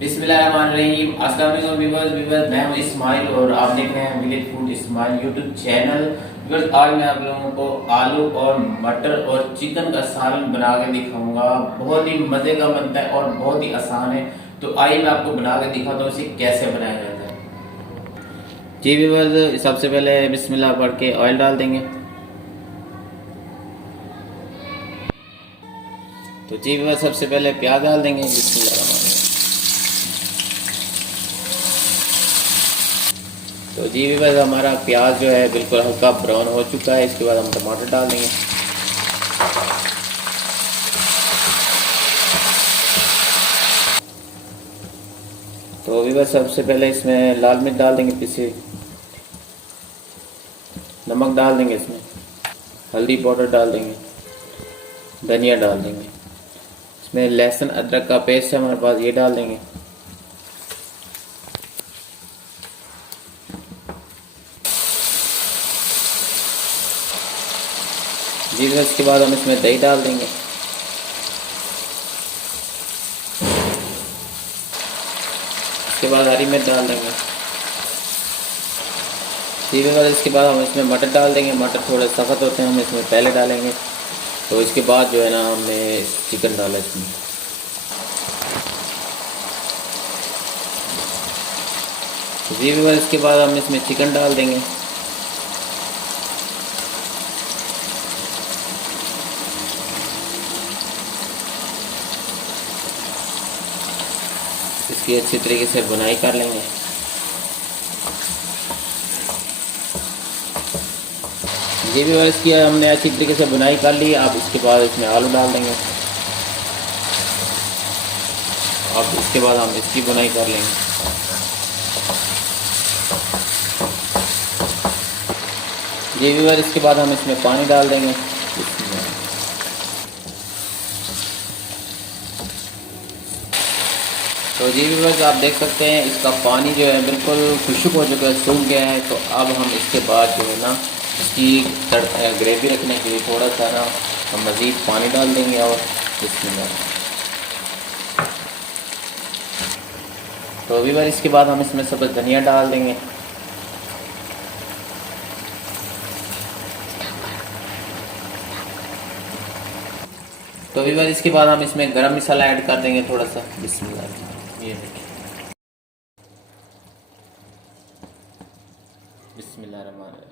बिस्मिल्लाहिर्रहमानिर्रहीम। अस्सलाम वालेकुम व्यूअर्स, मैं हूं इस्माइल और आप देख रहे हैं village food Ismail YouTube channel. Viewers, आज मैं आप लोगों को आलू और मटर और चिकन का सालन बना के दिखाऊंगा। बहुत ही मज़े का बनता है और बहुत ही आसान है। तो आइए मैं आपको बना के दिखाता हूँ इसे कैसे बनाया जाता है। जी व्यूअर्स, सबसे पहले बिस्मिल्लाह पढ़ के ऑयल डाल देंगे। तो जी व्यूअर्स, सबसे पहले प्याज डाल देंगे। बिस्मिल्लाह। तो जी बस हमारा प्याज जो है बिल्कुल हल्का ब्राउन हो चुका है। इसके बाद हम टमाटर डाल देंगे। तो अभी बस सबसे पहले इसमें लाल मिर्च डाल देंगे पीसी, नमक डाल देंगे, इसमें हल्दी पाउडर डाल देंगे, धनिया डाल देंगे, इसमें लहसुन अदरक का पेस्ट है हमारे पास, ये डाल देंगे। जी बस इसके बाद हम इसमें दही डाल देंगे। इसके बाद हरी मिर्च डाल देंगे। जी बस इसके बाद हम इसमें मटर डाल देंगे। मटर थोड़े सख्त होते हैं, हम इसमें पहले डालेंगे। तो इसके बाद जो है ना हमने चिकन डाला इसमें। जी बस इसके बाद हम इसमें चिकन डाल देंगे। इसकी अच्छी तरीके से बुनाई कर लेंगे। ये भी इसकी हमने अच्छी तरीके से बुनाई कर ली। अब इसके बाद इसमें आलू डाल देंगे। अब इसके बाद हम इसकी बुनाई कर लेंगे। ये भी इसके बाद हम इसमें पानी डाल देंगे। तो जी व्यूअर्स, आप देख सकते हैं इसका पानी जो है बिल्कुल खुश्क हो चुका है, सूख गया है। तो अब हम इसके बाद जो है ना इसकी ग्रेवी रखने के लिए थोड़ा सा ना हम मज़ीद पानी डाल देंगे। और इसमें तो अभी बार इसके बाद हम इसमें सब धनिया डाल देंगे। तो अभी बार इसके बाद हम इसमें गरम मसाला ऐड कर देंगे थोड़ा सा। बिस्मिल्लाह, ये देखिए, बिस्मिल्लाहिर्रहमानिर्रहीम।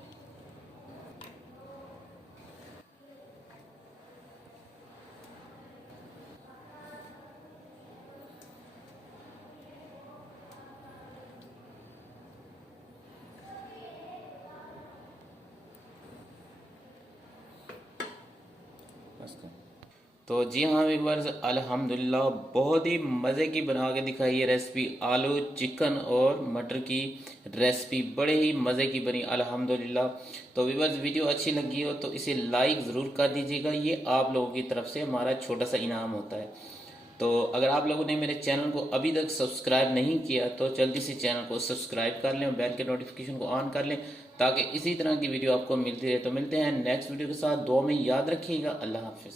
तो जी हाँ व्यूअर्स, अल्हम्दुलिल्लाह बहुत ही मज़े की बना के दिखाई है रेसिपी। आलू चिकन और मटर की रेसिपी बड़े ही मज़े की बनी अल्हम्दुलिल्लाह। तो व्यूअर्स, वीडियो अच्छी लगी हो तो इसे लाइक ज़रूर कर दीजिएगा। ये आप लोगों की तरफ से हमारा छोटा सा इनाम होता है। तो अगर आप लोगों ने मेरे चैनल को अभी तक सब्सक्राइब नहीं किया तो जल्दी से चैनल को सब्सक्राइब कर लें और बेल के नोटिफिकेशन को ऑन कर लें, ताकि इसी तरह की वीडियो आपको मिलती रहे। तो मिलते हैं नेक्स्ट वीडियो के साथ। दुआ में याद रखिएगा। अल्लाह हाफिज़।